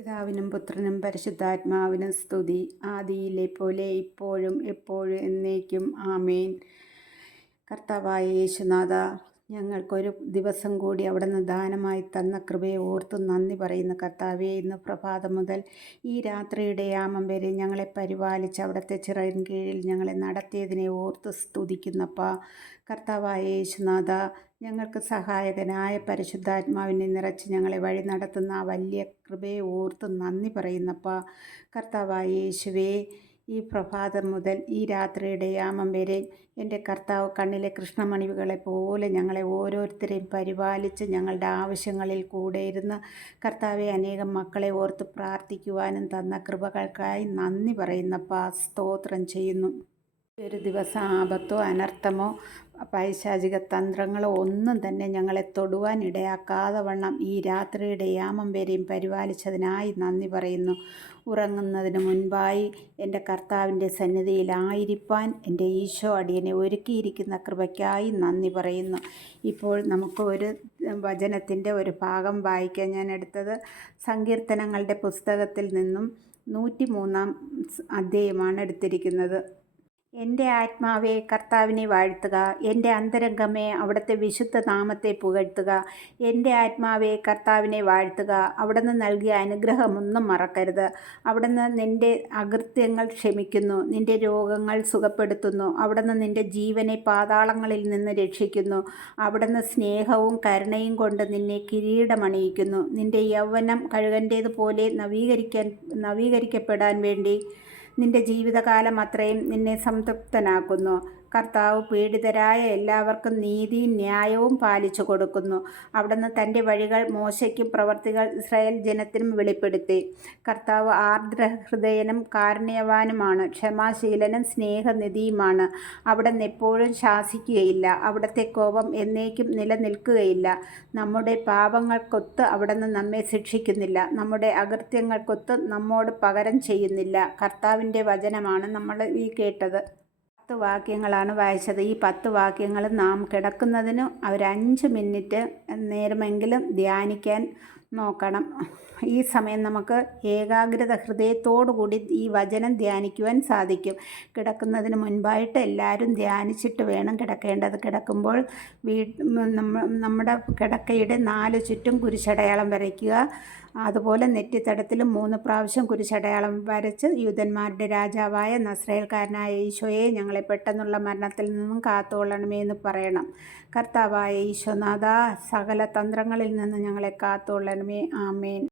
പിതാവിനും പുത്രനും പരിശുദ്ധാത്മാവിനും സ്തുതി. ആദിയിലെ പോലെ ഇപ്പോഴും എപ്പോഴും എന്നേക്കും ആമേൻ. കർത്താവായ യേശുനാഥ, ഞങ്ങൾക്കൊരു ദിവസം കൂടി അവിടുന്ന് ദാനമായി തന്ന കൃപയെ ഓർത്ത് നന്ദി പറയുന്ന കർത്താവേ, ഇന്ന് പ്രഭാതം മുതൽ ഈ രാത്രിയുടെ യാമം വരെ ഞങ്ങളെ പരിപാലിച്ച് അവിടുത്തെ ചിറകിൻ കീഴിൽ ഞങ്ങളെ നടത്തിയതിനെ ഓർത്ത് സ്തുതിക്കുന്നപ്പാ. കർത്താവായ യേശുനാഥ, ഞങ്ങൾക്ക് സഹായകനായ പരിശുദ്ധാത്മാവിനെ നിറച്ച് ഞങ്ങളെ വഴി നടത്തുന്ന ആ വലിയ കൃപയെ ഓർത്ത് നന്ദി പറയുന്നപ്പാ. കർത്താവായ യേശുവേ, ഈ പ്രഭാതം മുതൽ ഈ രാത്രിയുടെ യാമം വരെ എൻ്റെ കർത്താവ് കണ്ണിലെ കൃഷ്ണമണികളെ പോലെ ഞങ്ങളെ ഓരോരുത്തരെയും പരിപാലിച്ച് ഞങ്ങളുടെ ആവശ്യങ്ങളിൽ കൂടെ ഇരുന്ന് കർത്താവെ അനേകം മക്കളെ ഓർത്ത് പ്രാർത്ഥിക്കുവാനും തന്ന കൃപകൾക്കായി നന്ദി പറയുന്നപ്പാ. സ്തോത്രം ചെയ്യുന്നു. ഒരു ദിവസം ആപത്തോ അനർത്ഥമോ പൈശാചിക തന്ത്രങ്ങളോ ഒന്നും തന്നെ ഞങ്ങളെ തൊടുവാൻ ഇടയാക്കാതെ വണ്ണം ഈ രാത്രിയുടെ യാമം വരെയും പരിപാലിച്ചതിനായി നന്ദി പറയുന്നു. ഉറങ്ങുന്നതിന് മുൻപായി എൻ്റെ കർത്താവിൻ്റെ സന്നിധിയിലായിരിക്കാൻ എൻ്റെ ഈശോ അടിയനെ ഒരുക്കിയിരിക്കുന്ന കൃപയ്ക്കായി നന്ദി പറയുന്നു. ഇപ്പോൾ നമുക്ക് ഒരു വചനത്തിൻ്റെ ഒരു ഭാഗം വായിക്കാൻ ഞാൻ എടുത്തത് സങ്കീർത്തനങ്ങളുടെ പുസ്തകത്തിൽ നിന്നും 103-ാം അധ്യായമാണ് എടുത്തിരിക്കുന്നത്. എൻ്റെ ആത്മാവെ കർത്താവിനെ വാഴ്ത്തുക, എൻ്റെ അന്തരംഗമേ അവിടുത്തെ വിശുദ്ധ നാമത്തെ പുകഴ്ത്തുക. എൻ്റെ ആത്മാവെ കർത്താവിനെ വാഴ്ത്തുക, അവിടുന്ന് നൽകിയ അനുഗ്രഹമൊന്നും മറക്കരുത്. അവിടുന്ന് നിൻ്റെ അകൃത്യങ്ങൾ ക്ഷമിക്കുന്നു, നിൻ്റെ രോഗങ്ങൾ സുഖപ്പെടുത്തുന്നു. അവിടുന്ന് നിൻ്റെ ജീവനെ പാതാളങ്ങളിൽ നിന്ന് രക്ഷിക്കുന്നു. അവിടുന്ന് സ്നേഹവും കരുണയും കൊണ്ട് നിന്നെ കിരീടമണിയിക്കുന്നു. നിൻ്റെ യൗവനം കഴുകൻ്റേതുപോലെ നവീകരിക്കപ്പെടാൻ വേണ്ടി നിൻ്റെ ജീവിതകാലം അത്രയും നിന്നെ സംതൃപ്തനാക്കുന്നു. കർത്താവ് പീഡിതരായ എല്ലാവർക്കും നീതിയും ന്യായവും പാലിച്ചു കൊടുക്കുന്നു. അവിടുന്ന് തൻ്റെ വഴികൾ മോശയ്ക്കും പ്രവൃത്തികൾ ഇസ്രായേൽ ജനത്തിനും വെളിപ്പെടുത്തി. കർത്താവ് ആർദ്രഹൃദയനും കാരുണ്യവാനുമാണ്, ക്ഷമാശീലനും സ്നേഹനിധിയുമാണ്. അവിടുന്ന് എപ്പോഴും ശാസിക്കുകയില്ല, അവിടുത്തെ കോപം എന്നേക്കും നിലനിൽക്കുകയില്ല. നമ്മുടെ പാപങ്ങൾക്കൊത്ത് അവിടുന്ന് നമ്മെ ശിക്ഷിക്കുന്നില്ല, നമ്മുടെ അകൃത്യങ്ങൾക്കൊത്ത് നമ്മോട് പകരം ചെയ്യുന്നില്ല. കർത്താവിൻ്റെ വചനമാണ് നമ്മൾ ഈ കേട്ടത്. 10 വാക്യങ്ങളാണ് വായിച്ചത്. ഈ 10 വാക്യങ്ങൾ നാം കിടക്കുന്നതിന് ഒരു 5 മിനിറ്റ് നേരമെങ്കിലും ധ്യാനിക്കാൻ നോക്കണം. ഈ സമയം നമുക്ക് ഏകാഗ്രത ഹൃദയത്തോടു കൂടി ഈ വചനം ധ്യാനിക്കുവാൻ സാധിക്കും. കിടക്കുന്നതിന് മുൻപായിട്ട് എല്ലാവരും ധ്യാനിച്ചിട്ട് വേണം കിടക്കേണ്ടത്. കിടക്കുമ്പോൾ നമ്മുടെ കിടക്കയുടെ 4 ചുറ്റും കുരിശടയാളം വരയ്ക്കുക. അതുപോലെ നെറ്റിത്തടത്തിലും 3 പ്രാവശ്യം കുരിശടയാളം വരച്ച് യൂദന്മാരുടെ രാജാവായ നസ്രയേൽക്കാരനായ ഈശോയെ, ഞങ്ങളെ പെട്ടെന്നുള്ള മരണത്തിൽ നിന്നും കാത്തുകൊള്ളണമേ എന്ന് പറയണം. കർത്താവായ ഈശോനാഥ, സകല തന്ത്രങ്ങളിൽ നിന്ന് ഞങ്ങളെ കാത്തുകൊള്ളണമേ. ആമേൻ.